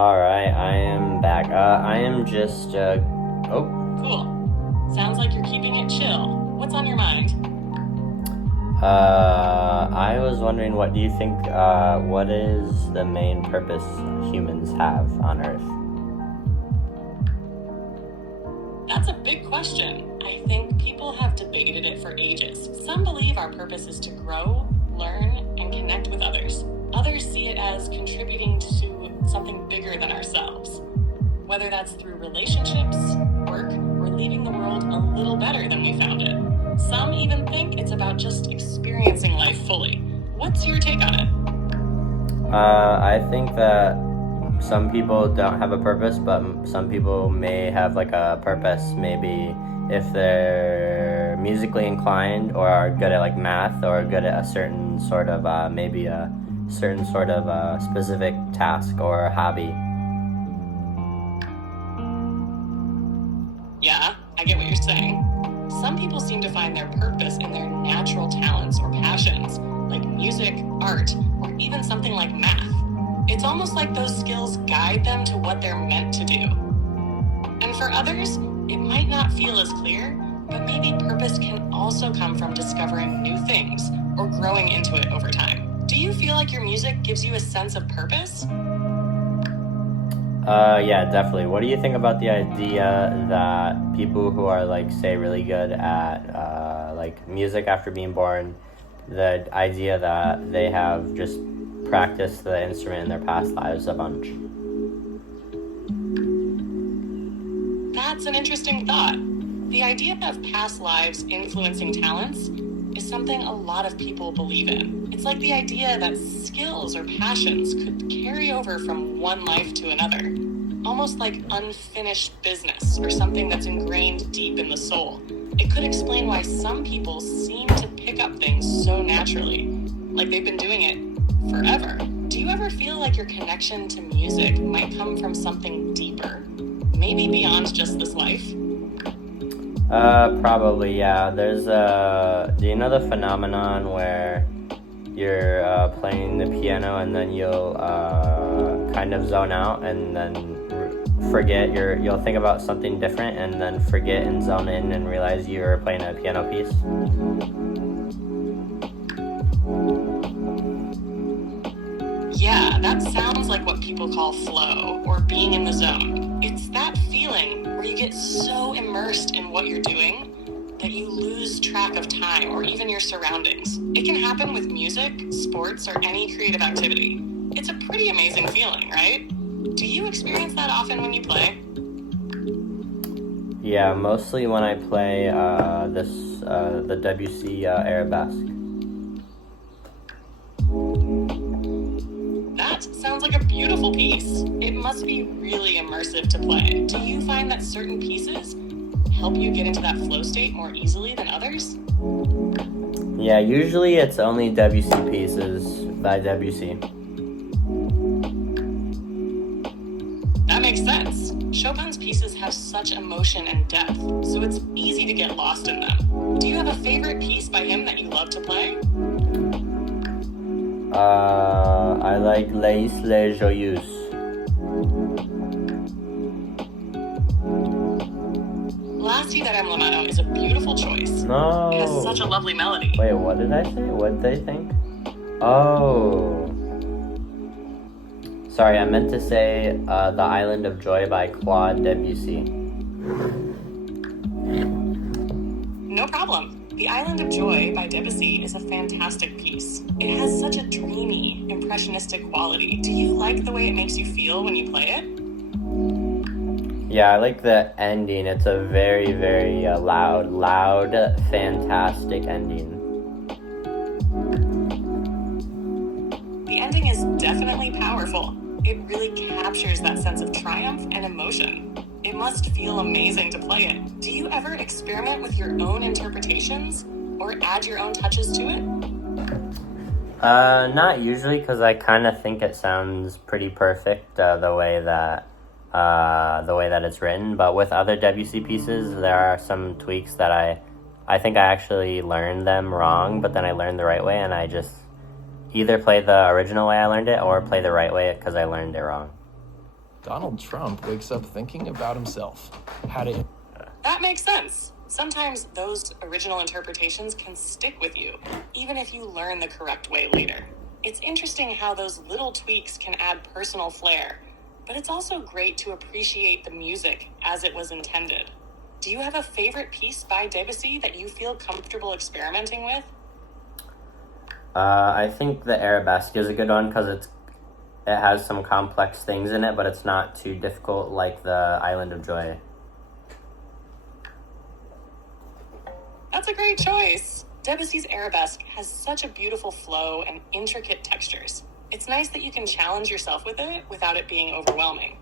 All right, I am back. I am just, oh, Cool. Sounds like you're keeping it chill. What's on your mind? I was wondering, what do you think, what is the main purpose humans have on Earth? That's a big question. I think people have debated it for ages. Some believe our purpose is to grow, learn, and connect with others. Others see it as contributing to something bigger than ourselves. Whether that's through relationships, work, or leaving the world a little better than we found it. Some even think it's about just experiencing life fully. What's your take on it? I think that some people don't have a purpose, but some people may have like a purpose, maybe if they're musically inclined or are good at like math or good at a certain sort of maybe a certain sort of specific task or hobby. Yeah, I get what you're saying. Some people seem to find their purpose in their natural talents or passions, like music, art, or even something like math. It's almost like those skills guide them to what they're meant to do. And for others, it might not feel as clear, but maybe purpose can also come from discovering new things or growing into it over time. Do you feel like your music gives you a sense of purpose? Yeah, definitely. What do you think about the idea that people who are like, say, really good at like music after being born, the idea that they have just practiced the instrument in their past lives a bunch? That's an interesting thought. The idea of past lives influencing talents is something a lot of people believe in. It's like the idea that skills or passions could carry over from one life to another, almost like unfinished business or something that's ingrained deep in the soul. It could explain why some people seem to pick up things so naturally, like they've been doing it forever. Do you ever feel like your connection to music might come from something deeper, maybe beyond just this life? Probably, yeah. There's do you know the phenomenon where you're playing the piano and then you'll kind of zone out and then forget you'll think about something different and then forget and zone in and realize you're playing a piano piece? Yeah, that sounds like what people call flow or being in the zone. It's that feeling where you get so immersed in what you're doing that you lose track of time or even your surroundings. It can happen with music, sports, or any creative activity. It's a pretty amazing feeling, right? Do you experience that often when you play? Yeah, mostly when I play the Debussy Arabesque. That sounds like a beautiful piece. It must be really immersive to play. Do you find that certain pieces help you get into that flow state more easily than others? Yeah, usually it's only Debussy pieces by Debussy. That makes sense. Chopin's pieces have such emotion and depth, so it's easy to get lost in them. Do you have a favorite piece by him that you love to play? I like Les Isles Joyeuses. La Ciudad Emblemato is a beautiful choice. No. It has such a lovely melody. Wait, what did I say? What did they think? Oh. Sorry, I meant to say The Island of Joy by Claude Debussy. No problem. The Island of Joy by Debussy is a fantastic piece. It has such a dreamy, impressionistic quality. Do you like the way it makes you feel when you play it? Yeah, I like the ending. It's a very, very loud, fantastic ending. The ending is definitely powerful. It really captures that sense of triumph and emotion. It must feel amazing to play it. Do you ever experiment with your own interpretations or add your own touches to it? Not usually, because I kind of think it sounds pretty perfect the way that it's written. But with other Debussy pieces, there are some tweaks that I think I actually learned them wrong, but then I learned the right way, and I just either play the original way I learned it or play the right way because I learned it wrong. Donald Trump wakes up thinking about himself. How to... That makes sense. Sometimes those original interpretations can stick with you, even if you learn the correct way later. It's interesting how those little tweaks can add personal flair, but it's also great to appreciate the music as it was intended. Do you have a favorite piece by Debussy that you feel comfortable experimenting with? I think the Arabesque is a good one because it has some complex things in it, but it's not too difficult like the Island of Joy. That's a great choice. Debussy's Arabesque has such a beautiful flow and intricate textures. It's nice that you can challenge yourself with it without it being overwhelming.